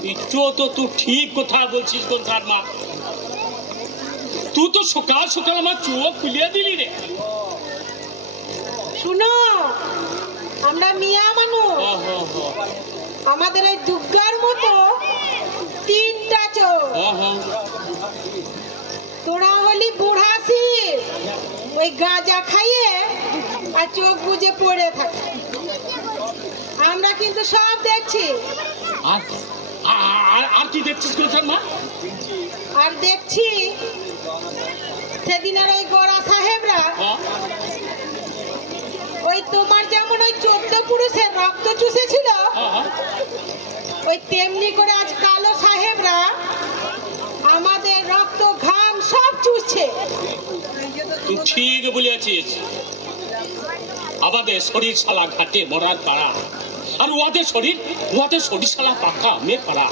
তো তুই ঠিক কথা বলছিস মা তুই তো সকাল সকাল আমার চোখ খুলিয়ে দিলি রে। শুনো আমরা মিয়া মানুষ। হ, হ, হ। আমাদের এই দুর্গার মতো তিনটা চোখ। তোরা হলি বুড়াসি ওই গাঁজা খাইয়ে আর চোখ বুজে পড়ে থাকে। আমরা কিন্তু সব দেখছি। আর আর- আর- কি দেখছিস গনসার মা আর দেখছি সেদিনের ওই গড়া সাহেবরা হ্যাঁ? ওই তোমার যেমন ওই চোদ্দ পুরুষের রক্ত চুষেছিল হ্যাঁ, হ্যাঁ। ওই তেমনি করে আজ কালো সাহেবরা আমাদের রক্ত ঘাম সব চুষছে তুই ঠিক বলেছিস আমাদের শরীর শালা ঘাটে মরার পাড়া আর ওদের শরীর ওদের শরীর শালা পাকা মেয়ে পাড়া।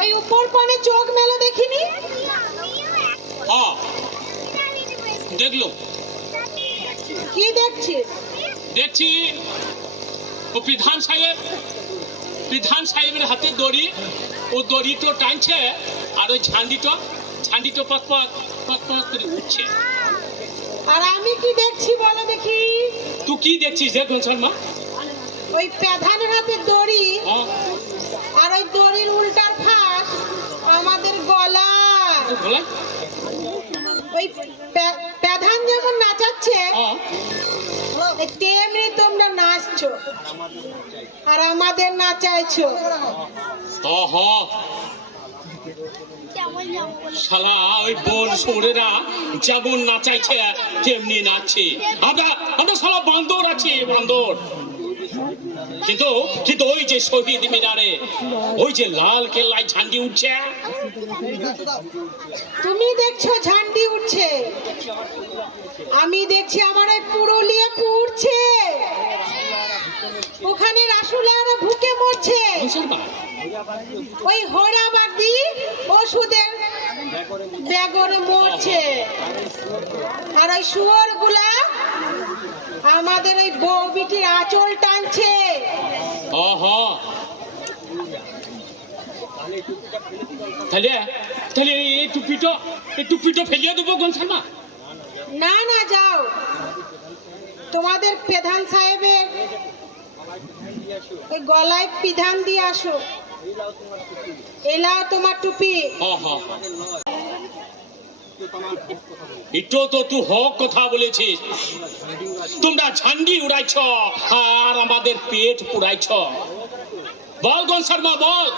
ওই উপর পানে চোখ মেলো দেখিনি? হ্যাঁ। দেখল। কি দেখছিস? দেখছি ও বিধান সাহেব বিধান সাহেবের হাতে দড়ি ও দড়িটো টানছে আর ওই ঝান্ডিটো ঝান্ডিটো পথ পথ পথ পথ করে উঠছে। আর আমি কি দেখছি বলো দেখি। তুই কি দেখছিস দেখ শর্মা? ওই প্রধানের হাতে দড়ি হ্যাঁ। আর ওই দড়ির উল্টার ফাঁস আমাদের গলা ওই প্রধান যেমন নাচাচ্ছে হ্যাঁ। তেমনি তোমরা নাচছো আর আমাদের নাচাইছো। শালা ওই বোন সৌরেরা যেমন নাচাইছে তেমনি নাচছে। আমরা আমরা শালা বান্দর আছি বান্দর। কিন্তু কিন্তু ওই যে শহীদ মিনারে ওই যে লাল কেল্লায় ঝান্ডি উঠছে। তুমি দেখছ ঝান্ডি উঠছে। আমি দেখছি আমার ওই পুরুলিয়া পুড়ছে। ওখানে রাসুলারা ভুকে মরছে। ওই হরাবাদি ওষুধের বেগরে মরছে। আর ওই শুয়োরগুলা আমাদের ওই বউ বিটির আঁচল টানছে। তাহলে তাহলে এই টুপিটো এই টুপিটো ফেলিয়ে দেবো না না যাও। তোমাদের প্রধান সাহেবের ওই গলায় বিধান দিয়ে আসো এলাও তোমার টুপি। একটু তো তুই হক কথা বলেছিস। তোমরা ঝান্ডি উড়াইছ আর আমাদের পেট পুড়াইছ। বল গন শর্মা বল।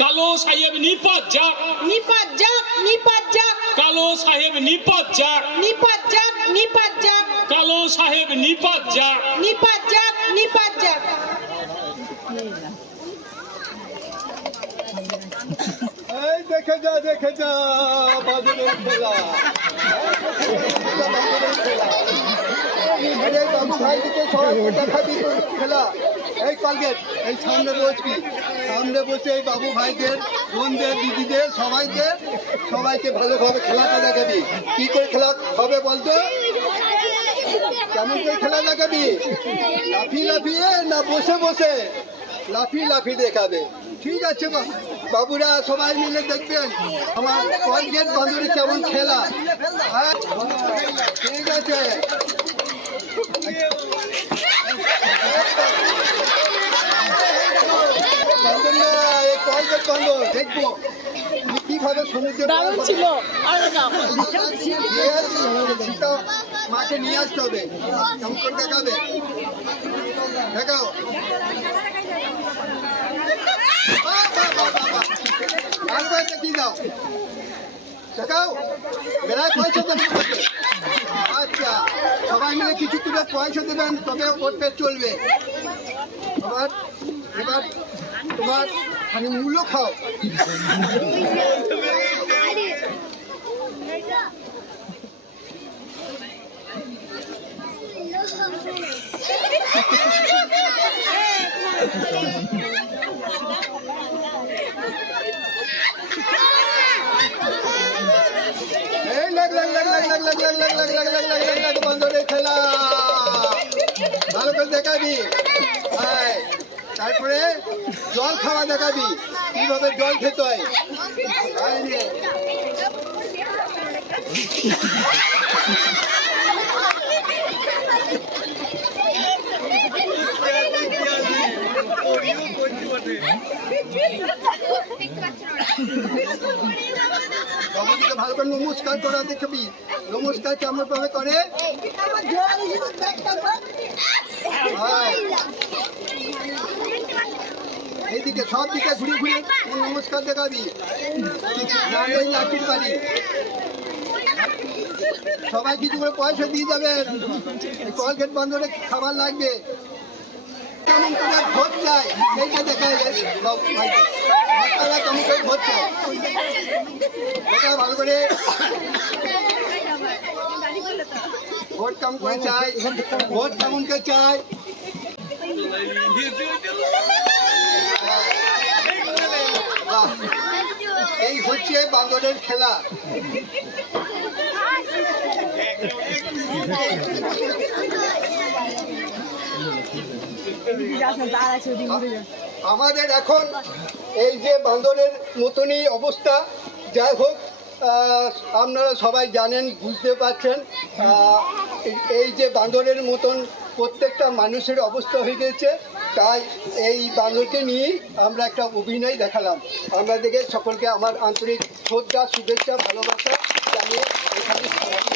কালো সাহেব নিপাত যাক। নিপাত যাক নিপাত যাক। কালো সাহেব নিপাত যাক। নিপাত যাক নিপাত যাক। কালো সাহেব নিপাত যাক। নিপাত যাক এই দেখে যা দেখে যা বাদলের খেলা। খেলা। এই কলগেট এই সামনে বসবি। সামনে বসে বাবু ভাইদের, বোনদের, দিদিদের, সবাইকে সবাইকে ভালোভাবে খেলাটা দেখাবি। কি করে খেলা হবে বলতো? কেমন করে খেলা দেখাবি? লাফি লাফিয়ে না বসে বসে? লাফি লাফি দেখাবে। ঠিক আছে বাবুরা সবাই মিলে দেখবেন। আমার কলগেট বান্ধবী কেমন খেলা। হ্যাঁ? ঠিক আছে। দেখব। কীভাবে সমুদ্রে ছিল। মাকে নিয়ে আসতে হবে। দেখাবে? দেখাও। কি দাও? দেখাও। বেড়ায় পয়সা দেবেন? আচ্ছা সবাই মিলে কিছু তুলে পয়সা দেবেন তবে ওর পেট চলবে। এবার এবার তোমার মানে মূল্য খাও এই খেলা ভালো দেখাবি তারপরে জল খাওয়া দেখাবি কীভাবে জল খেতে হয়। বাবুদিকে ভালো করে নমস্কার করা দেখবি নমস্কার, কেমন ভাবে করে। এইদিকে সব দিকে ঘুরে ঘুরে নমস্কার দেখাবি। বাড়ি। সবাই কিছু করে পয়সা দিয়ে যাবে কলগেট বন্ধরে খাবার লাগবে। কেমন করে ভোট ভাই। আপনারা কেমন করে ভোট করে ভোট কেমন করে চাই ভোট কেমন চাই এই হচ্ছে বান্দরের খেলা। আমাদের এখন এই যে বান্দরের মতনই অবস্থা, যাই হোক আপনারা সবাই জানেন, বুঝতে পারছেন এই- যে বান্দরের মতন প্রত্যেকটা মানুষের অবস্থা হয়ে গেছে, তাই এই বান্দরকে নিয়ে আমরা একটা অভিনয় দেখালাম। আপনাদেরকে সকলকে আমার আন্তরিক শ্রদ্ধা, শুভেচ্ছা, ভালোবাসা জানিয়ে এখানে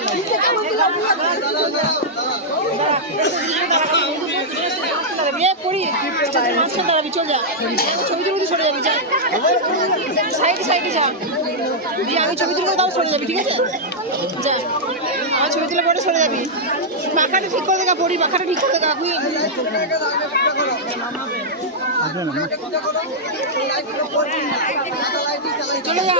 সমাপ্ত করছি। সাইডে সাইডে যা দিয়ে আমি ছবি তুলবো তাও সরে যাবি ঠিক আছে যা আমার ছবি তুলে পরে সরে যাবি মাখাটা ঠিক করে দেখা পড়ি মাখাটা ঠিক করে দেখা হুই চলে যা